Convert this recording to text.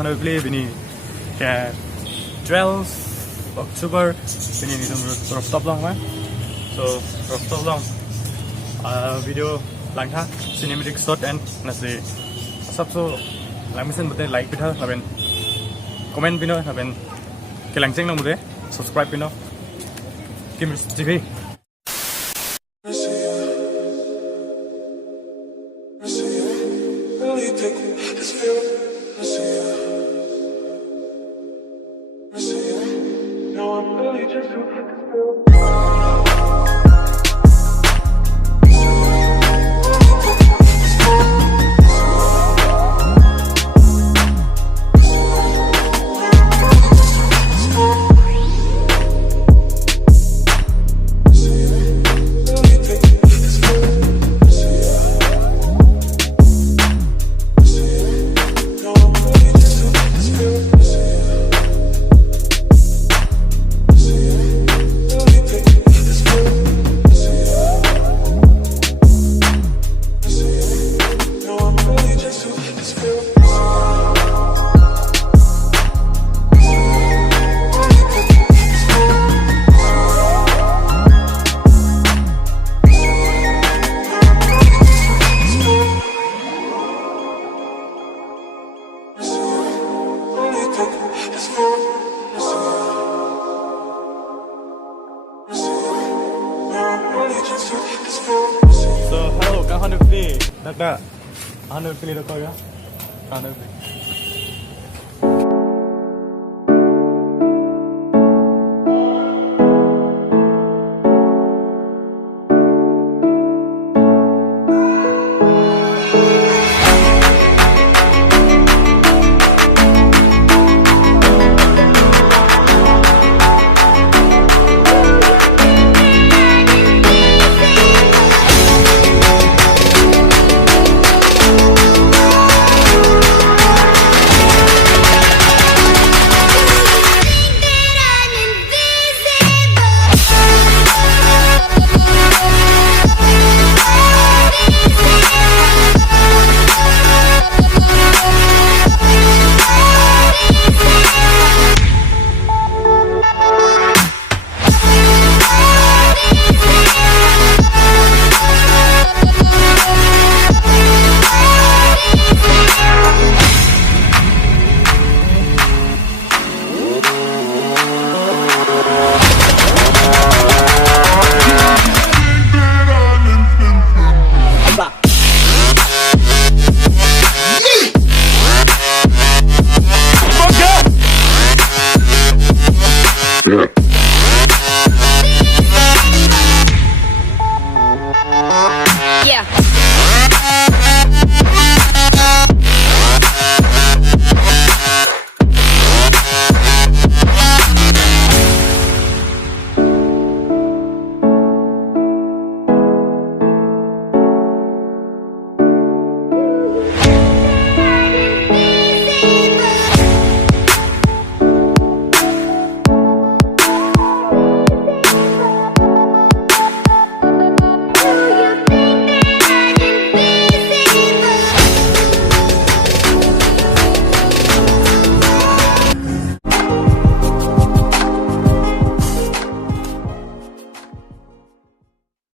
kahano beli bini kayak 12 October bini ni rooftop long kan. So rooftop long video langkah cinematic shot and nasi सबसे लामिसन बते लाइक भी था नबेन comment भी नो नबेन केलांगचेंग नो मुझे सब्सक्राइब भी नो किमरिच TV So hello, kahano play? Derta, kahano play to ya? Kahano play? Yeah.